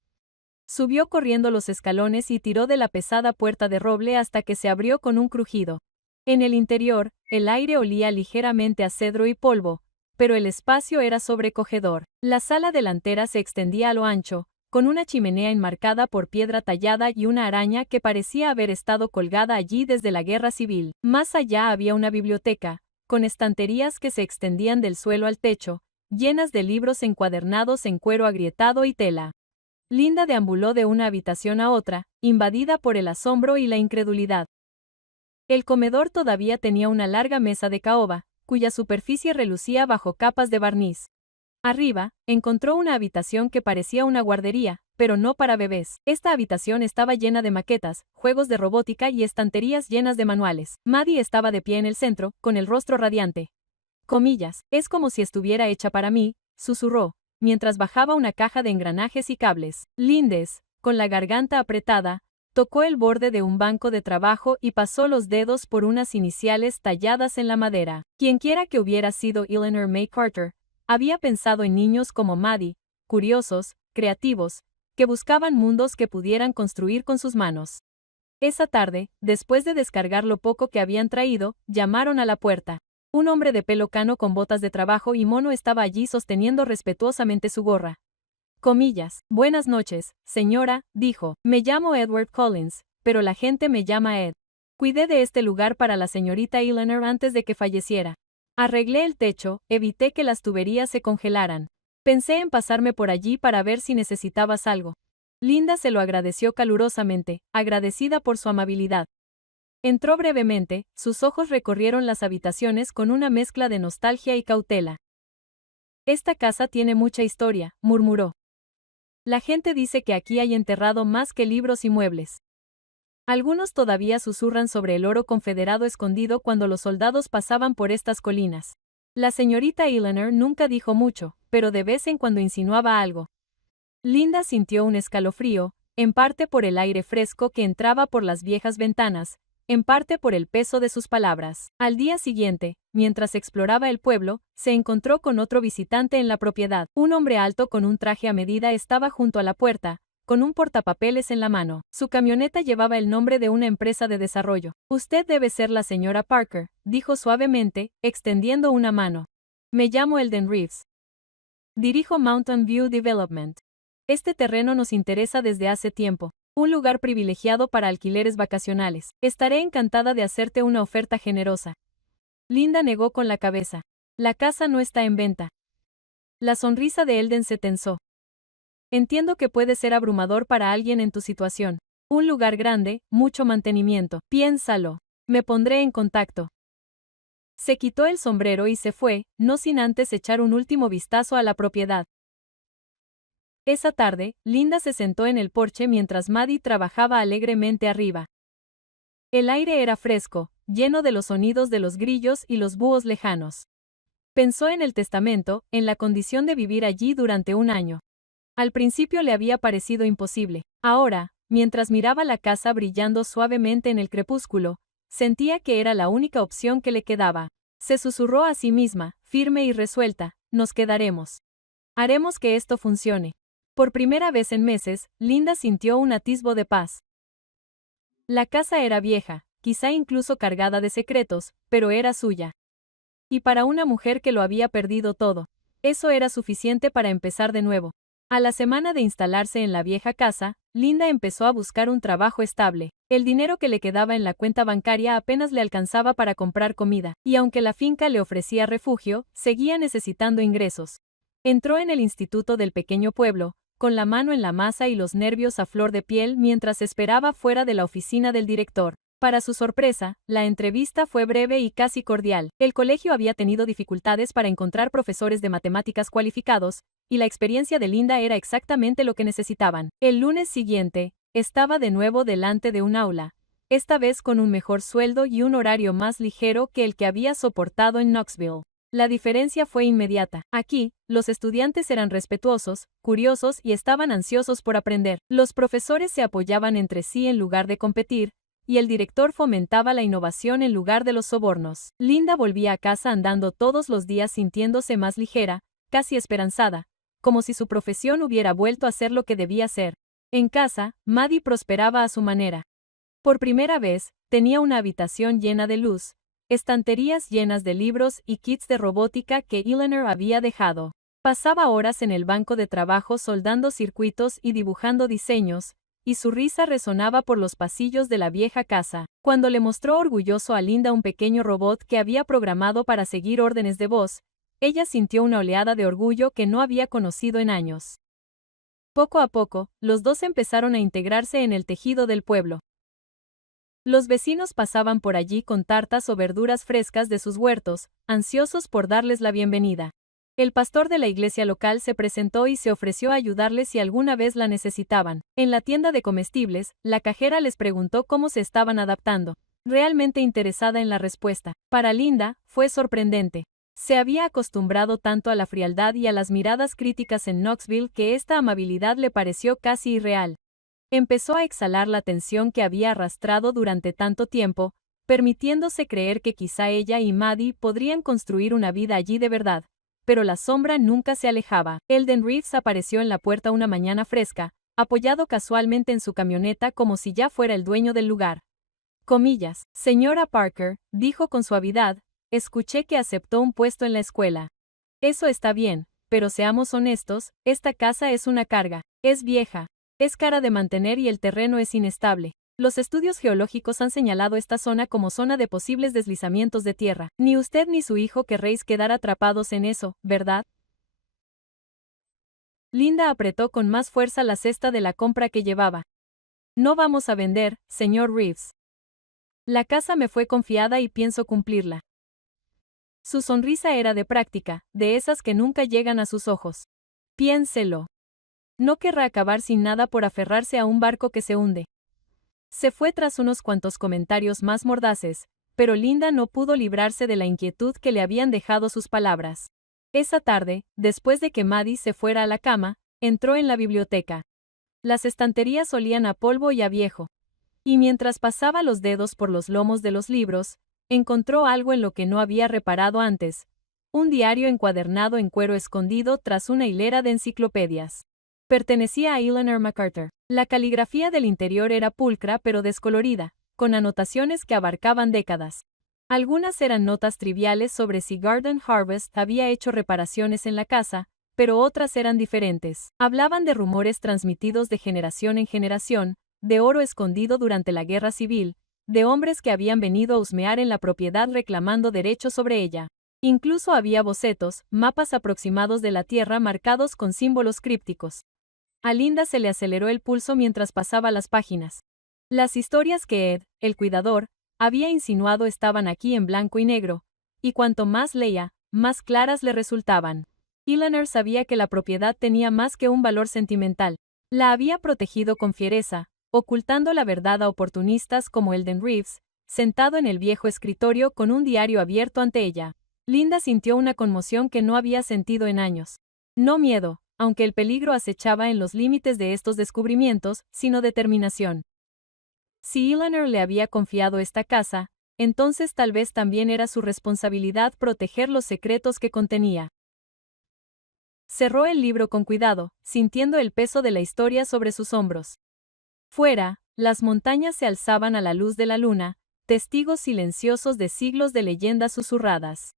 Subió corriendo los escalones y tiró de la pesada puerta de roble hasta que se abrió con un crujido. En el interior, el aire olía ligeramente a cedro y polvo, pero el espacio era sobrecogedor. La sala delantera se extendía a lo ancho, con una chimenea enmarcada por piedra tallada y una araña que parecía haber estado colgada allí desde la Guerra Civil. Más allá había una biblioteca, con estanterías que se extendían del suelo al techo, llenas de libros encuadernados en cuero agrietado y tela. Linda deambuló de una habitación a otra, invadida por el asombro y la incredulidad. El comedor todavía tenía una larga mesa de caoba, cuya superficie relucía bajo capas de barniz. Arriba, encontró una habitación que parecía una guardería, pero no para bebés. Esta habitación estaba llena de maquetas, juegos de robótica y estanterías llenas de manuales. Maddie estaba de pie en el centro, con el rostro radiante. Comillas, es como si estuviera hecha para mí, susurró, mientras bajaba una caja de engranajes y cables. Lindes, con la garganta apretada, tocó el borde de un banco de trabajo y pasó los dedos por unas iniciales talladas en la madera. Quienquiera que hubiera sido Eleanor May Carter, había pensado en niños como Maddie, curiosos, creativos, que buscaban mundos que pudieran construir con sus manos. Esa tarde, después de descargar lo poco que habían traído, llamaron a la puerta. Un hombre de pelo cano con botas de trabajo y mono estaba allí sosteniendo respetuosamente su gorra. Comillas, buenas noches, señora, dijo, me llamo Edward Collins, pero la gente me llama Ed. Cuidé de este lugar para la señorita Eleanor antes de que falleciera. Arreglé el techo, evité que las tuberías se congelaran. Pensé en pasarme por allí para ver si necesitabas algo. Linda se lo agradeció calurosamente, agradecida por su amabilidad. Entró brevemente, sus ojos recorrieron las habitaciones con una mezcla de nostalgia y cautela. Esta casa tiene mucha historia, murmuró. La gente dice que aquí hay enterrado más que libros y muebles. Algunos todavía susurran sobre el oro confederado escondido cuando los soldados pasaban por estas colinas. La señorita Eleanor nunca dijo mucho, pero de vez en cuando insinuaba algo. Linda sintió un escalofrío, en parte por el aire fresco que entraba por las viejas ventanas, en parte por el peso de sus palabras. Al día siguiente, mientras exploraba el pueblo, se encontró con otro visitante en la propiedad. Un hombre alto con un traje a medida estaba junto a la puerta, con un portapapeles en la mano. Su camioneta llevaba el nombre de una empresa de desarrollo. Usted debe ser la señora Parker, dijo suavemente, extendiendo una mano. Me llamo Eldon Reeves. Dirijo Mountain View Development. Este terreno nos interesa desde hace tiempo. Un lugar privilegiado para alquileres vacacionales. Estaré encantada de hacerte una oferta generosa. Linda negó con la cabeza. La casa no está en venta. La sonrisa de Eldon se tensó. Entiendo que puede ser abrumador para alguien en tu situación. Un lugar grande, mucho mantenimiento. Piénsalo. Me pondré en contacto. Se quitó el sombrero y se fue, no sin antes echar un último vistazo a la propiedad. Esa tarde, Linda se sentó en el porche mientras Maddie trabajaba alegremente arriba. El aire era fresco, lleno de los sonidos de los grillos y los búhos lejanos. Pensó en el testamento, en la condición de vivir allí durante un año. Al principio le había parecido imposible. Ahora, mientras miraba la casa brillando suavemente en el crepúsculo, sentía que era la única opción que le quedaba. Se susurró a sí misma, firme y resuelta, nos quedaremos. Haremos que esto funcione. Por primera vez en meses, Linda sintió un atisbo de paz. La casa era vieja, quizá incluso cargada de secretos, pero era suya. Y para una mujer que lo había perdido todo, eso era suficiente para empezar de nuevo. A la semana de instalarse en la vieja casa, Linda empezó a buscar un trabajo estable. El dinero que le quedaba en la cuenta bancaria apenas le alcanzaba para comprar comida, y aunque la finca le ofrecía refugio, seguía necesitando ingresos. Entró en el instituto del pequeño pueblo, con la mano en la masa y los nervios a flor de piel mientras esperaba fuera de la oficina del director. Para su sorpresa, la entrevista fue breve y casi cordial. El colegio había tenido dificultades para encontrar profesores de matemáticas cualificados, y la experiencia de Linda era exactamente lo que necesitaban. El lunes siguiente, estaba de nuevo delante de un aula, esta vez con un mejor sueldo y un horario más ligero que el que había soportado en Knoxville. La diferencia fue inmediata. Aquí, los estudiantes eran respetuosos, curiosos y estaban ansiosos por aprender. Los profesores se apoyaban entre sí en lugar de competir, y el director fomentaba la innovación en lugar de los sobornos. Linda volvía a casa andando todos los días sintiéndose más ligera, casi esperanzada, como si su profesión hubiera vuelto a ser lo que debía ser. En casa, Maddie prosperaba a su manera. Por primera vez, tenía una habitación llena de luz, estanterías llenas de libros y kits de robótica que Eleanor había dejado. Pasaba horas en el banco de trabajo soldando circuitos y dibujando diseños, y su risa resonaba por los pasillos de la vieja casa. Cuando le mostró orgulloso a Linda un pequeño robot que había programado para seguir órdenes de voz, ella sintió una oleada de orgullo que no había conocido en años. Poco a poco, los dos empezaron a integrarse en el tejido del pueblo. Los vecinos pasaban por allí con tartas o verduras frescas de sus huertos, ansiosos por darles la bienvenida. El pastor de la iglesia local se presentó y se ofreció a ayudarles si alguna vez la necesitaban. En la tienda de comestibles, la cajera les preguntó cómo se estaban adaptando, realmente interesada en la respuesta. Para Linda, fue sorprendente. Se había acostumbrado tanto a la frialdad y a las miradas críticas en Knoxville que esta amabilidad le pareció casi irreal. Empezó a exhalar la tensión que había arrastrado durante tanto tiempo, permitiéndose creer que quizá ella y Maddie podrían construir una vida allí de verdad. Pero la sombra nunca se alejaba. Eldon Reeves apareció en la puerta una mañana fresca, apoyado casualmente en su camioneta como si ya fuera el dueño del lugar. Comillas, señora Parker, dijo con suavidad, escuché que aceptó un puesto en la escuela. Eso está bien, pero seamos honestos, esta casa es una carga, es vieja, es cara de mantener y el terreno es inestable. Los estudios geológicos han señalado esta zona como zona de posibles deslizamientos de tierra. Ni usted ni su hijo querréis quedar atrapados en eso, ¿verdad? Linda apretó con más fuerza la cesta de la compra que llevaba. No vamos a vender, señor Reeves. La casa me fue confiada y pienso cumplirla. Su sonrisa era de práctica, de esas que nunca llegan a sus ojos. Piénselo. No querrá acabar sin nada por aferrarse a un barco que se hunde. Se fue tras unos cuantos comentarios más mordaces, pero Linda no pudo librarse de la inquietud que le habían dejado sus palabras. Esa tarde, después de que Maddie se fuera a la cama, entró en la biblioteca. Las estanterías olían a polvo y a viejo. Y mientras pasaba los dedos por los lomos de los libros, encontró algo en lo que no había reparado antes: un diario encuadernado en cuero escondido tras una hilera de enciclopedias. Pertenecía a Eleanor MacArthur. La caligrafía del interior era pulcra pero descolorida, con anotaciones que abarcaban décadas. Algunas eran notas triviales sobre si Garden Harvest había hecho reparaciones en la casa, pero otras eran diferentes. Hablaban de rumores transmitidos de generación en generación, de oro escondido durante la guerra civil, de hombres que habían venido a husmear en la propiedad reclamando derechos sobre ella. Incluso había bocetos, mapas aproximados de la tierra marcados con símbolos crípticos. A Linda se le aceleró el pulso mientras pasaba las páginas. Las historias que Ed, el cuidador, había insinuado estaban aquí en blanco y negro, y cuanto más leía, más claras le resultaban. Eleanor sabía que la propiedad tenía más que un valor sentimental. La había protegido con fiereza, ocultando la verdad a oportunistas como Eldon Reeves, sentado en el viejo escritorio con un diario abierto ante ella. Linda sintió una conmoción que no había sentido en años. No miedo, aunque el peligro acechaba en los límites de estos descubrimientos, sino determinación. Si Eleanor le había confiado esta casa, entonces tal vez también era su responsabilidad proteger los secretos que contenía. Cerró el libro con cuidado, sintiendo el peso de la historia sobre sus hombros. Fuera, las montañas se alzaban a la luz de la luna, testigos silenciosos de siglos de leyendas susurradas.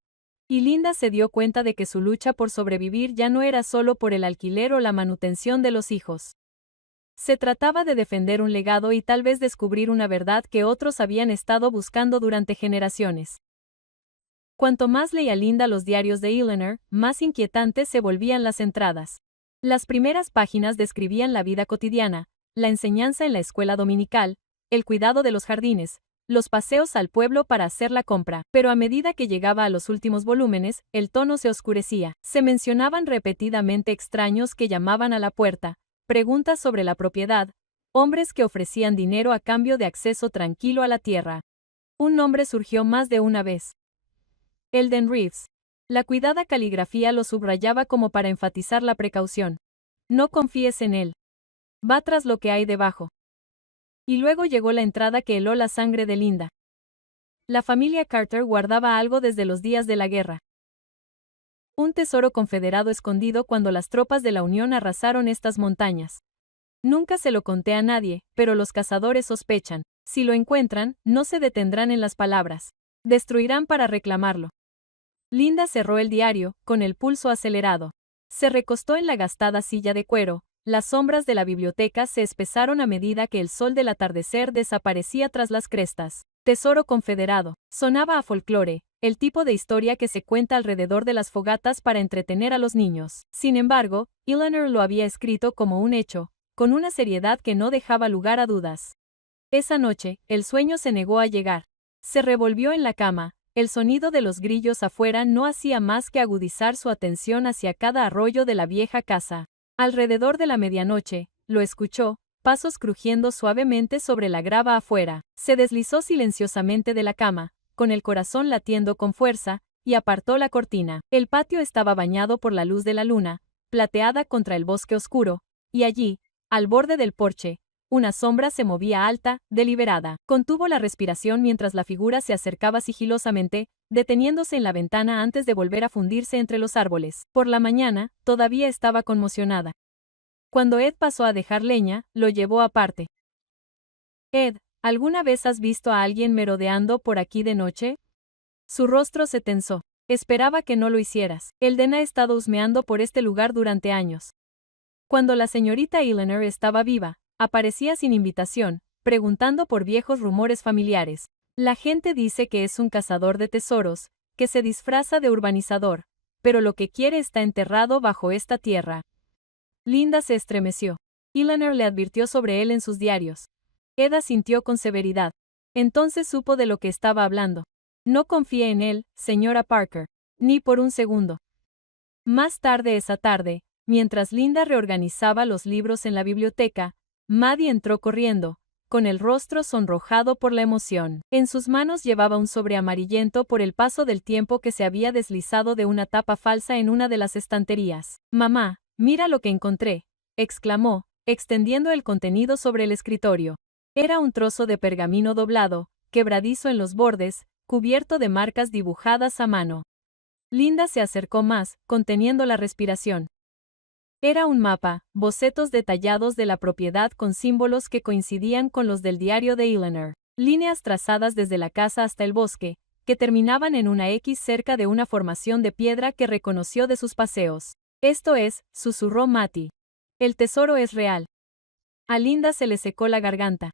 Y Linda se dio cuenta de que su lucha por sobrevivir ya no era solo por el alquiler o la manutención de los hijos. Se trataba de defender un legado y tal vez descubrir una verdad que otros habían estado buscando durante generaciones. Cuanto más leía Linda los diarios de Eleanor, más inquietantes se volvían las entradas. Las primeras páginas describían la vida cotidiana, la enseñanza en la escuela dominical, el cuidado de los jardines, los paseos al pueblo para hacer la compra, pero a medida que llegaba a los últimos volúmenes, el tono se oscurecía. Se mencionaban repetidamente extraños que llamaban a la puerta, preguntas sobre la propiedad, hombres que ofrecían dinero a cambio de acceso tranquilo a la tierra. Un nombre surgió más de una vez: Eldon Reeves. La cuidada caligrafía lo subrayaba como para enfatizar la precaución. No confíes en él. Va tras lo que hay debajo. Y luego llegó la entrada que heló la sangre de Linda. La familia Carter guardaba algo desde los días de la guerra. Un tesoro confederado escondido cuando las tropas de la Unión arrasaron estas montañas. Nunca se lo conté a nadie, pero los cazadores sospechan. Si lo encuentran, no se detendrán en las palabras. Destruirán para reclamarlo. Linda cerró el diario, con el pulso acelerado. Se recostó en la gastada silla de cuero. Las sombras de la biblioteca se espesaron a medida que el sol del atardecer desaparecía tras las crestas. Tesoro confederado. Sonaba a folclore, el tipo de historia que se cuenta alrededor de las fogatas para entretener a los niños. Sin embargo, Eleanor lo había escrito como un hecho, con una seriedad que no dejaba lugar a dudas. Esa noche, el sueño se negó a llegar. Se revolvió en la cama, El sonido de los grillos afuera no hacía más que agudizar su atención hacia cada arroyo de la vieja casa. Alrededor de la medianoche, lo escuchó, pasos crujiendo suavemente sobre la grava afuera. Se deslizó silenciosamente de la cama, con el corazón latiendo con fuerza, y apartó la cortina. El patio estaba bañado por la luz de la luna, plateada contra el bosque oscuro, y allí, al borde del porche, una sombra se movía alta, deliberada. Contuvo la respiración mientras la figura se acercaba sigilosamente, deteniéndose en la ventana antes de volver a fundirse entre los árboles. Por la mañana, todavía estaba conmocionada. Cuando Ed pasó a dejar leña, lo llevó aparte. Ed, ¿alguna vez has visto a alguien merodeando por aquí de noche? Su rostro se tensó. Esperaba que no lo hicieras. Elden ha estado husmeando por este lugar durante años. Cuando la señorita Eleanor estaba viva, aparecía sin invitación, preguntando por viejos rumores familiares. La gente dice que es un cazador de tesoros, que se disfraza de urbanizador, pero lo que quiere está enterrado bajo esta tierra. Linda se estremeció. Eleanor le advirtió sobre él en sus diarios. Ed asintió con severidad. Entonces supo de lo que estaba hablando. No confíe en él, señora Parker. Ni por un segundo. Más tarde esa tarde, mientras Linda reorganizaba los libros en la biblioteca, Maddie entró corriendo, con el rostro sonrojado por la emoción. En sus manos llevaba un sobre amarillento por el paso del tiempo que se había deslizado de una tapa falsa en una de las estanterías. «Mamá, mira lo que encontré», exclamó, extendiendo el contenido sobre el escritorio. Era un trozo de pergamino doblado, quebradizo en los bordes, cubierto de marcas dibujadas a mano. Linda se acercó más, conteniendo la respiración. Era un mapa, bocetos detallados de la propiedad con símbolos que coincidían con los del diario de Eleanor. Líneas trazadas desde la casa hasta el bosque, que terminaban en una X cerca de una formación de piedra que reconoció de sus paseos. «Esto es», susurró Matty. «El tesoro es real». A Linda se le secó la garganta.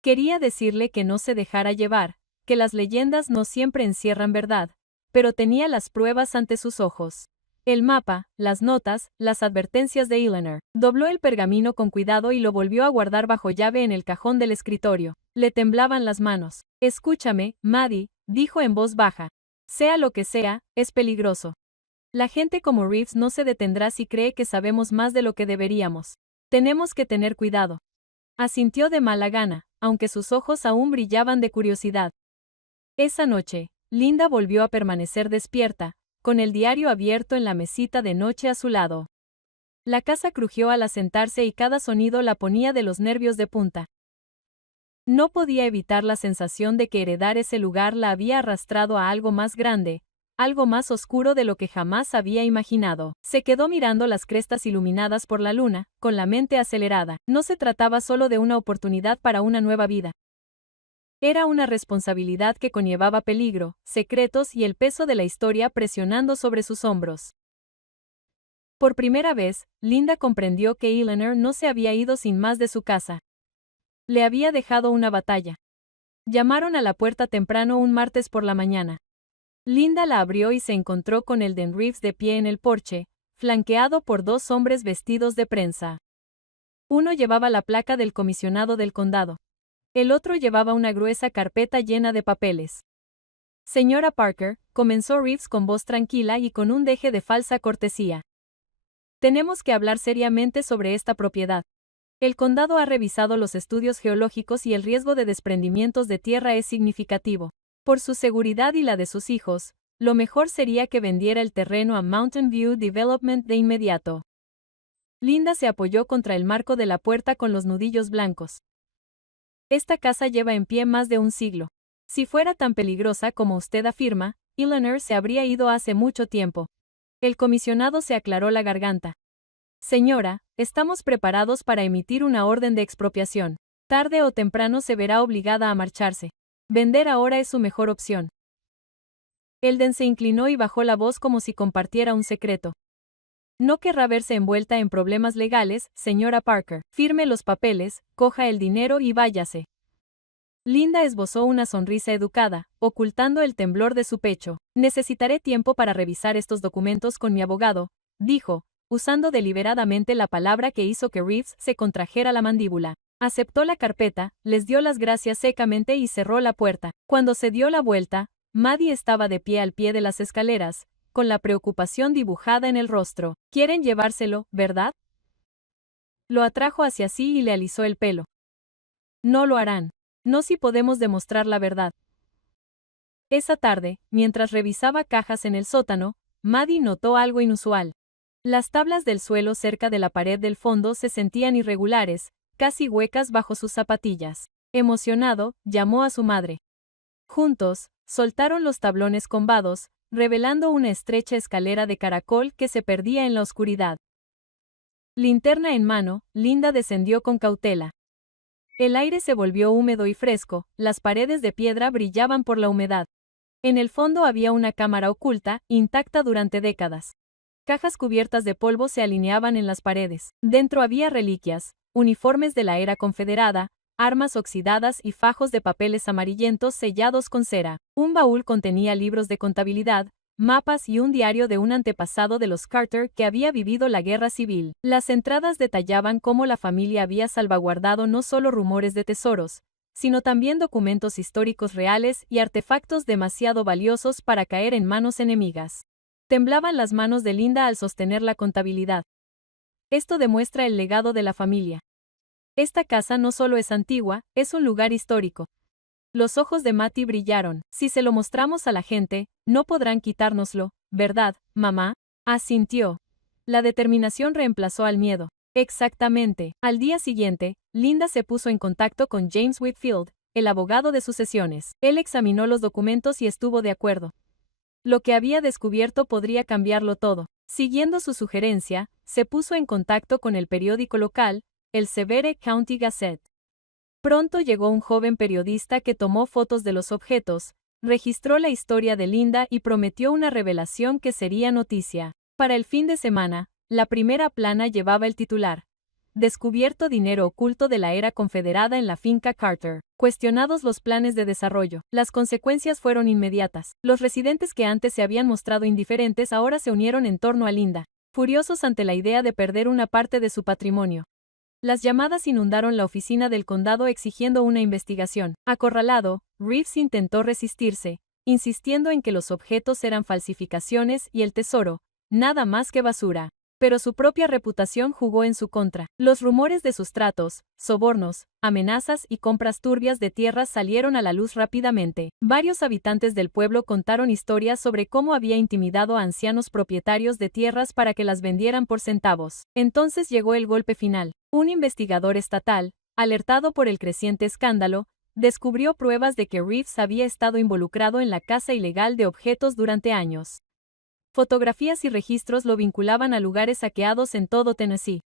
Quería decirle que no se dejara llevar, que las leyendas no siempre encierran verdad, pero tenía las pruebas ante sus ojos. El mapa, las notas, las advertencias de Eleanor. Dobló el pergamino con cuidado y lo volvió a guardar bajo llave en el cajón del escritorio. Le temblaban las manos. «Escúchame, Maddie», dijo en voz baja. «Sea lo que sea, es peligroso. La gente como Reeves no se detendrá si cree que sabemos más de lo que deberíamos. Tenemos que tener cuidado». Asintió de mala gana, aunque sus ojos aún brillaban de curiosidad. Esa noche, Linda volvió a permanecer despierta, con el diario abierto en la mesita de noche a su lado. La casa crujió al asentarse y cada sonido la ponía de los nervios de punta. No podía evitar la sensación de que heredar ese lugar la había arrastrado a algo más grande, algo más oscuro de lo que jamás había imaginado. Se quedó mirando las crestas iluminadas por la luna, con la mente acelerada. No se trataba solo de una oportunidad para una nueva vida. Era una responsabilidad que conllevaba peligro, secretos y el peso de la historia presionando sobre sus hombros. Por primera vez, Linda comprendió que Eleanor no se había ido sin más de su casa. Le había dejado una batalla. Llamaron a la puerta temprano un martes por la mañana. Linda la abrió y se encontró con Elden Reeves de pie en el porche, flanqueado por dos hombres vestidos de prensa. Uno llevaba la placa del comisionado del condado. El otro llevaba una gruesa carpeta llena de papeles. «Señora Parker», comenzó Reeves con voz tranquila y con un deje de falsa cortesía. «Tenemos que hablar seriamente sobre esta propiedad. El condado ha revisado los estudios geológicos y el riesgo de desprendimientos de tierra es significativo. Por su seguridad y la de sus hijos, lo mejor sería que vendiera el terreno a Mountain View Development de inmediato». Linda se apoyó contra el marco de la puerta con los nudillos blancos. «Esta casa lleva en pie más de un siglo. Si fuera tan peligrosa como usted afirma, Eleanor se habría ido hace mucho tiempo». El comisionado se aclaró la garganta. «Señora, estamos preparados para emitir una orden de expropiación. Tarde o temprano se verá obligada a marcharse. Vender ahora es su mejor opción». Elden se inclinó y bajó la voz como si compartiera un secreto. «No querrá verse envuelta en problemas legales, señora Parker. Firme los papeles, coja el dinero y váyase». Linda esbozó una sonrisa educada, ocultando el temblor de su pecho. «Necesitaré tiempo para revisar estos documentos con mi abogado», dijo, usando deliberadamente la palabra que hizo que Reeves se contrajera la mandíbula. Aceptó la carpeta, les dio las gracias secamente y cerró la puerta. Cuando se dio la vuelta, Maddie estaba de pie al pie de las escaleras, con la preocupación dibujada en el rostro. Quieren llevárselo, ¿verdad? Lo atrajo hacia sí y le alisó el pelo. No lo harán. No si podemos demostrar la verdad. Esa tarde, mientras revisaba cajas en el sótano, Maddie notó algo inusual. Las tablas del suelo cerca de la pared del fondo se sentían irregulares, casi huecas bajo sus zapatillas. Emocionado, llamó a su madre. Juntos, soltaron los tablones combados, revelando una estrecha escalera de caracol que se perdía en la oscuridad. Linterna en mano, Linda descendió con cautela. El aire se volvió húmedo y fresco, las paredes de piedra brillaban por la humedad. En el fondo había una cámara oculta, intacta durante décadas. Cajas cubiertas de polvo se alineaban en las paredes. Dentro había reliquias, uniformes de la era confederada, armas oxidadas y fajos de papeles amarillentos sellados con cera. Un baúl contenía libros de contabilidad, mapas y un diario de un antepasado de los Carter que había vivido la guerra civil. Las entradas detallaban cómo la familia había salvaguardado no solo rumores de tesoros, sino también documentos históricos reales y artefactos demasiado valiosos para caer en manos enemigas. Temblaban las manos de Linda al sostener la contabilidad. Esto demuestra el legado de la familia. Esta casa no solo es antigua, es un lugar histórico. Los ojos de Matty brillaron. Si se lo mostramos a la gente, no podrán quitárnoslo, ¿verdad, mamá? Asintió. La determinación reemplazó al miedo. Exactamente. Al día siguiente, Linda se puso en contacto con James Whitfield, el abogado de sucesiones. Él examinó los documentos y estuvo de acuerdo. Lo que había descubierto podría cambiarlo todo. Siguiendo su sugerencia, se puso en contacto con el periódico local, el Sevier County Gazette. Pronto llegó un joven periodista que tomó fotos de los objetos, registró la historia de Linda y prometió una revelación que sería noticia. Para el fin de semana, la primera plana llevaba el titular: Descubierto dinero oculto de la era confederada en la finca Carter. Cuestionados los planes de desarrollo, las consecuencias fueron inmediatas. Los residentes que antes se habían mostrado indiferentes ahora se unieron en torno a Linda, furiosos ante la idea de perder una parte de su patrimonio. Las llamadas inundaron la oficina del condado exigiendo una investigación. Acorralado, Reeves intentó resistirse, insistiendo en que los objetos eran falsificaciones y el tesoro, nada más que basura. Pero su propia reputación jugó en su contra. Los rumores de sus tratos, sobornos, amenazas y compras turbias de tierras salieron a la luz rápidamente. Varios habitantes del pueblo contaron historias sobre cómo había intimidado a ancianos propietarios de tierras para que las vendieran por centavos. Entonces llegó el golpe final. Un investigador estatal, alertado por el creciente escándalo, descubrió pruebas de que Reeves había estado involucrado en la caza ilegal de objetos durante años. Fotografías y registros lo vinculaban a lugares saqueados en todo Tennessee.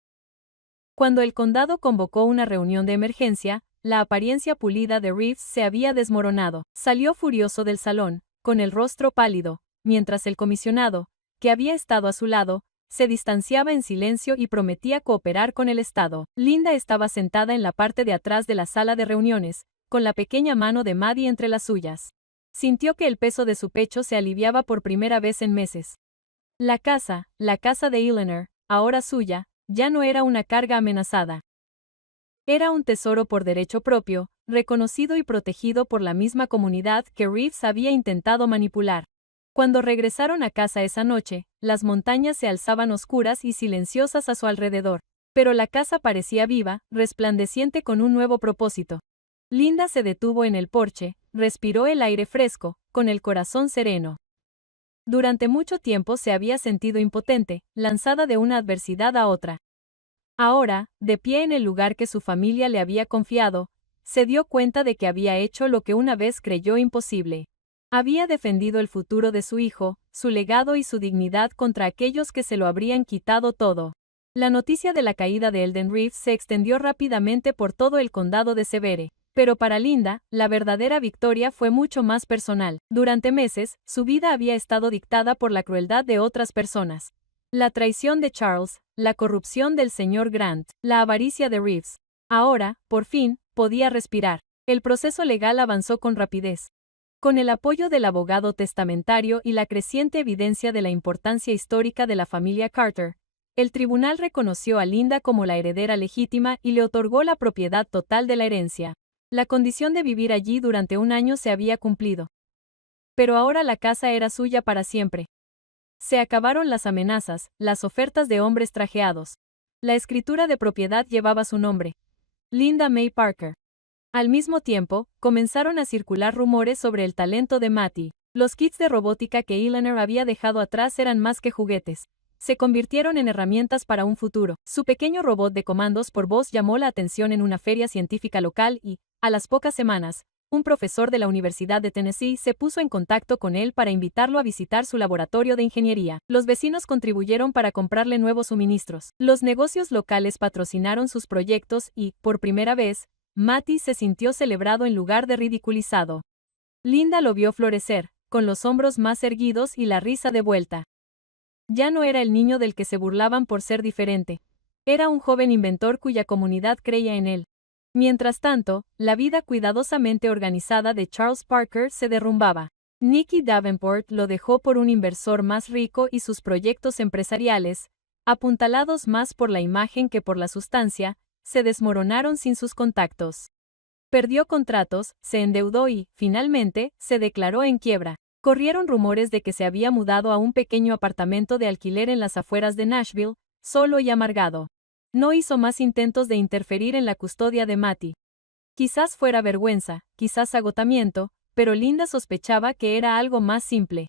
Cuando el condado convocó una reunión de emergencia, la apariencia pulida de Reeves se había desmoronado. Salió furioso del salón, con el rostro pálido, mientras el comisionado, que había estado a su lado, se distanciaba en silencio y prometía cooperar con el Estado. Linda estaba sentada en la parte de atrás de la sala de reuniones, con la pequeña mano de Maddie entre las suyas. Sintió que el peso de su pecho se aliviaba por primera vez en meses. La casa de Eleanor, ahora suya, ya no era una carga amenazada. Era un tesoro por derecho propio, reconocido y protegido por la misma comunidad que Reeves había intentado manipular. Cuando regresaron a casa esa noche, las montañas se alzaban oscuras y silenciosas a su alrededor, pero la casa parecía viva, resplandeciente con un nuevo propósito. Linda se detuvo en el porche, respiró el aire fresco, con el corazón sereno. Durante mucho tiempo se había sentido impotente, lanzada de una adversidad a otra. Ahora, de pie en el lugar que su familia le había confiado, se dio cuenta de que había hecho lo que una vez creyó imposible. Había defendido el futuro de su hijo, su legado y su dignidad contra aquellos que se lo habrían quitado todo. La noticia de la caída de Eldon Reeves se extendió rápidamente por todo el condado de Sevier. Pero para Linda, la verdadera victoria fue mucho más personal. Durante meses, su vida había estado dictada por la crueldad de otras personas. La traición de Charles, la corrupción del señor Grant, la avaricia de Reeves. Ahora, por fin, podía respirar. El proceso legal avanzó con rapidez. Con el apoyo del abogado testamentario y la creciente evidencia de la importancia histórica de la familia Carter, el tribunal reconoció a Linda como la heredera legítima y le otorgó la propiedad total de la herencia. La condición de vivir allí durante un año se había cumplido. Pero ahora la casa era suya para siempre. Se acabaron las amenazas, las ofertas de hombres trajeados. La escritura de propiedad llevaba su nombre. Linda May Parker. Al mismo tiempo, comenzaron a circular rumores sobre el talento de Mattie. Los kits de robótica que Eleanor había dejado atrás eran más que juguetes. Se convirtieron en herramientas para un futuro. Su pequeño robot de comandos por voz llamó la atención en una feria científica local y, a las pocas semanas, un profesor de la Universidad de Tennessee se puso en contacto con él para invitarlo a visitar su laboratorio de ingeniería. Los vecinos contribuyeron para comprarle nuevos suministros. Los negocios locales patrocinaron sus proyectos y, por primera vez, Mattie se sintió celebrado en lugar de ridiculizado. Linda lo vio florecer, con los hombros más erguidos y la risa de vuelta. Ya no era el niño del que se burlaban por ser diferente. Era un joven inventor cuya comunidad creía en él. Mientras tanto, la vida cuidadosamente organizada de Charles Parker se derrumbaba. Nicky Davenport lo dejó por un inversor más rico y sus proyectos empresariales, apuntalados más por la imagen que por la sustancia, se desmoronaron sin sus contactos. Perdió contratos, se endeudó y, finalmente, se declaró en quiebra. Corrieron rumores de que se había mudado a un pequeño apartamento de alquiler en las afueras de Nashville, solo y amargado. No hizo más intentos de interferir en la custodia de Mattie. Quizás fuera vergüenza, quizás agotamiento, pero Linda sospechaba que era algo más simple.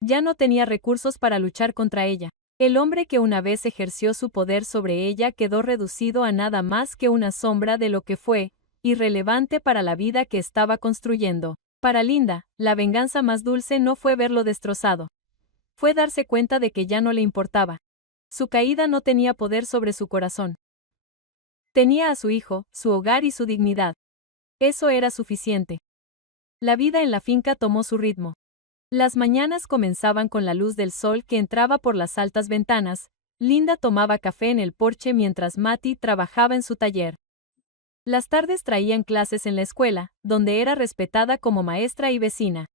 Ya no tenía recursos para luchar contra ella. El hombre que una vez ejerció su poder sobre ella quedó reducido a nada más que una sombra de lo que fue, irrelevante para la vida que estaba construyendo. Para Linda, la venganza más dulce no fue verlo destrozado. Fue darse cuenta de que ya no le importaba. Su caída no tenía poder sobre su corazón. Tenía a su hijo, su hogar y su dignidad. Eso era suficiente. La vida en la finca tomó su ritmo. Las mañanas comenzaban con la luz del sol que entraba por las altas ventanas. Linda tomaba café en el porche mientras Mattie trabajaba en su taller. Las tardes traían clases en la escuela, donde era respetada como maestra y vecina.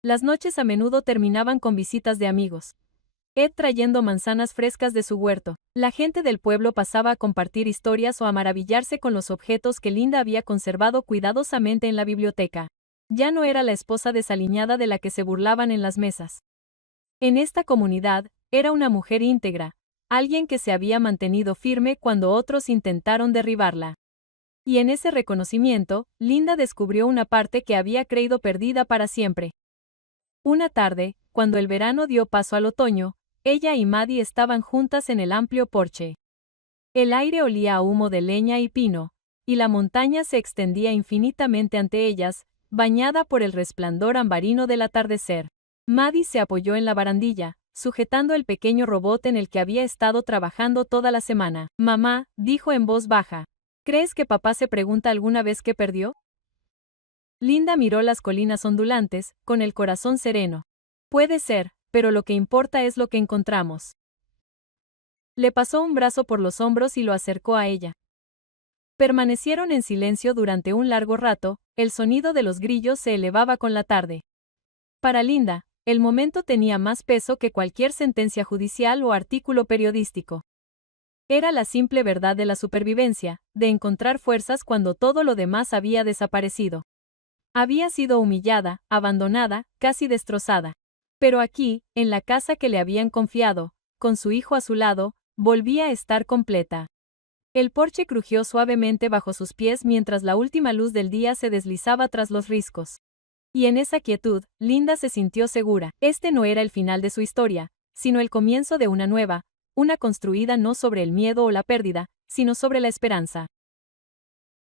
Las noches a menudo terminaban con visitas de amigos. Ed trayendo manzanas frescas de su huerto. La gente del pueblo pasaba a compartir historias o a maravillarse con los objetos que Linda había conservado cuidadosamente en la biblioteca. Ya no era la esposa desaliñada de la que se burlaban en las mesas. En esta comunidad, era una mujer íntegra, alguien que se había mantenido firme cuando otros intentaron derribarla. Y en ese reconocimiento, Linda descubrió una parte que había creído perdida para siempre. Una tarde, cuando el verano dio paso al otoño, ella y Mattie estaban juntas en el amplio porche. El aire olía a humo de leña y pino, y la montaña se extendía infinitamente ante ellas, bañada por el resplandor ambarino del atardecer. Mattie se apoyó en la barandilla, sujetando el pequeño robot en el que había estado trabajando toda la semana. «Mamá», dijo en voz baja, «¿crees que papá se pregunta alguna vez qué perdió?» Linda miró las colinas ondulantes, con el corazón sereno. «Puede ser, pero lo que importa es lo que encontramos». Le pasó un brazo por los hombros y lo acercó a ella. Permanecieron en silencio durante un largo rato, el sonido de los grillos se elevaba con la tarde. Para Linda, el momento tenía más peso que cualquier sentencia judicial o artículo periodístico. Era la simple verdad de la supervivencia, de encontrar fuerzas cuando todo lo demás había desaparecido. Había sido humillada, abandonada, casi destrozada. Pero aquí, en la casa que le habían confiado, con su hijo a su lado, volvía a estar completa. El porche crujió suavemente bajo sus pies mientras la última luz del día se deslizaba tras los riscos. Y en esa quietud, Linda se sintió segura. Este no era el final de su historia, sino el comienzo de una nueva, una construida no sobre el miedo o la pérdida, sino sobre la esperanza.